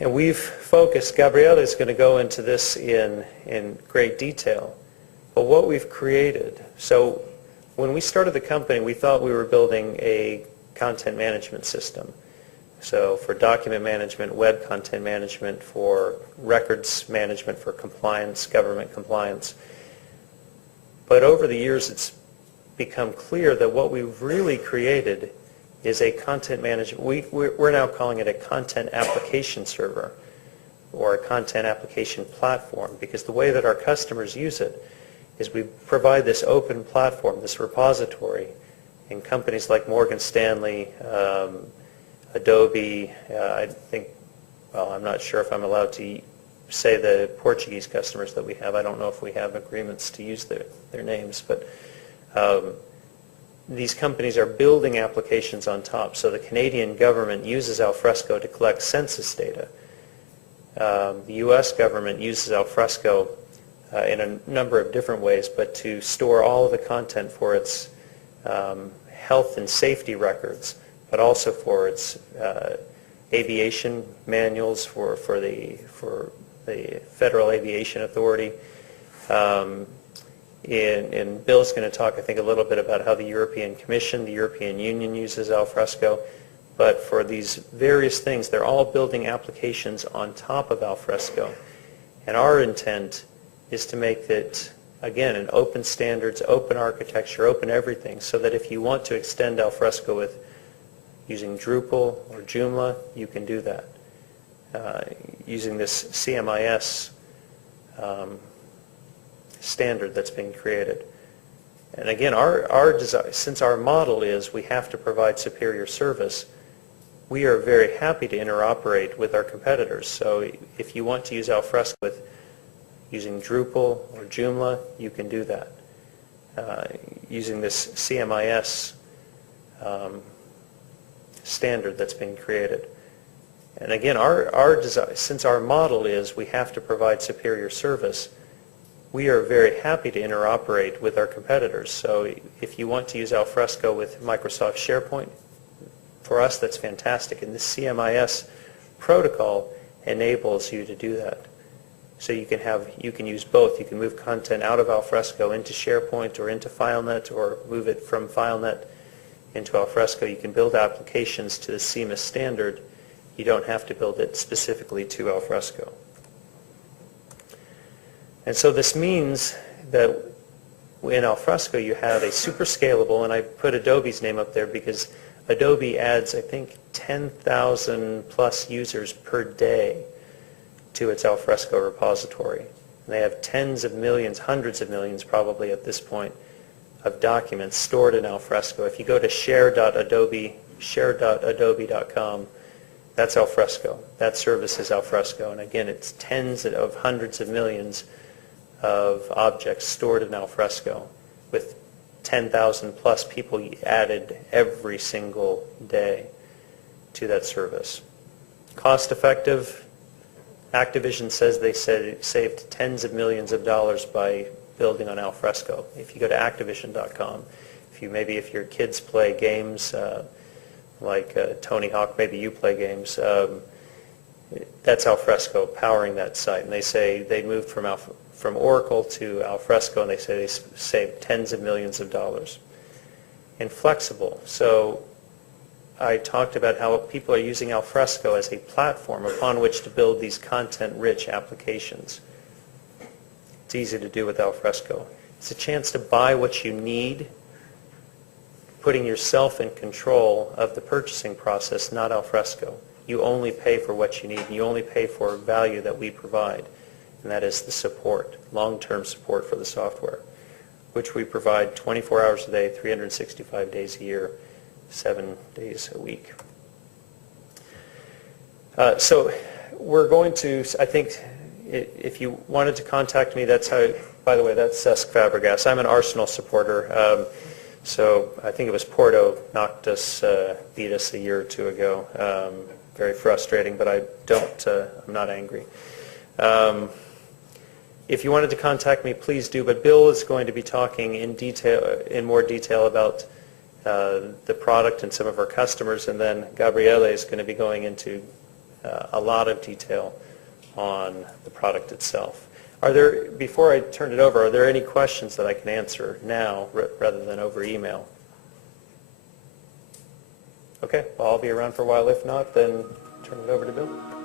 And we've focused, Gabriele is going to go into this in great detail, but what we've created, so when we started the company, we thought we were building a content management system. So for document management, web content management, for records management, for compliance, government compliance. But over the years, it's become clear that what we've really created is a content management. We're now calling it a content application server or a content application platform, because the way that our customers use it is we provide this open platform, this repository, and companies like Morgan Stanley, Adobe, I think, well, I'm not sure if I'm allowed to say the Portuguese customers that we have. I don't know if we have agreements to use their names, but these companies are building applications on top. So the Canadian government uses Alfresco to collect census data. The U.S. government uses Alfresco in a number of different ways, but to store all of the content for its health and safety records, but also for its aviation manuals for the Federal Aviation Authority. And Bill's going to talk, I think, a little bit about how the European Commission, the European Union uses Alfresco. But for these various things, they're all building applications on top of Alfresco. And our intent is to make it, again, an open standards, open architecture, open everything, so that if you want to extend Alfresco with using Drupal or Joomla, you can do that. Using this CMIS standard that's being created. And again, our design, since our model is we have to provide superior service, we are very happy to interoperate with our competitors. So if you want to use Alfresco with using Drupal or Joomla, you can do that. Using this CMIS standard that's being created. And again, our design, since our model is we have to provide superior service, we are very happy to interoperate with our competitors. So if you want to use Alfresco with Microsoft SharePoint, for us that's fantastic. And the CMIS protocol enables you to do that. So you can use both. You can move content out of Alfresco into SharePoint or into FileNet, or move it from FileNet into Alfresco. You can build applications to the CMIS standard. You don't have to build it specifically to Alfresco. And so this means that in Alfresco you have a super scalable, and I put Adobe's name up there because Adobe adds, I think, 10,000 plus users per day to its Alfresco repository. And they have tens of millions, hundreds of millions probably at this point, of documents stored in Alfresco. If you go to share.adobe.com, that's Alfresco. That service is Alfresco. And again, it's tens of hundreds of millions of objects stored in Alfresco with 10,000 plus people added every single day to that service. Cost effective. Activision says they saved tens of millions of dollars by building on Alfresco. If you go to Activision.com, if your kids play games like Tony Hawk, maybe you play games, that's Alfresco powering that site. And they say they moved from Oracle to Alfresco, and they say they saved tens of millions of dollars. And flexible. So I talked about how people are using Alfresco as a platform upon which to build these content-rich applications. It's easy to do with Alfresco. It's a chance to buy what you need, putting yourself in control of the purchasing process, not Alfresco. You only pay for what you need, and you only pay for value that we provide, and that is the support, long-term support for the software, which we provide 24 hours a day, 365 days a year, 7 days a week. So we're going to, I think, if you wanted to contact me, that's how, by the way, that's Cesc Fabregas. I'm an Arsenal supporter. So I think it was Porto beat us a year or two ago. Very frustrating, but I'm not angry. If you wanted to contact me, please do. But Bill is going to be talking in more detail about the product and some of our customers, and then Gabriele is going to be going into a lot of detail on the product itself. Are there, before I turn it over, are there any questions that I can answer now rather than over email? Okay, well, I'll be around for a while. If not, then turn it over to Bill.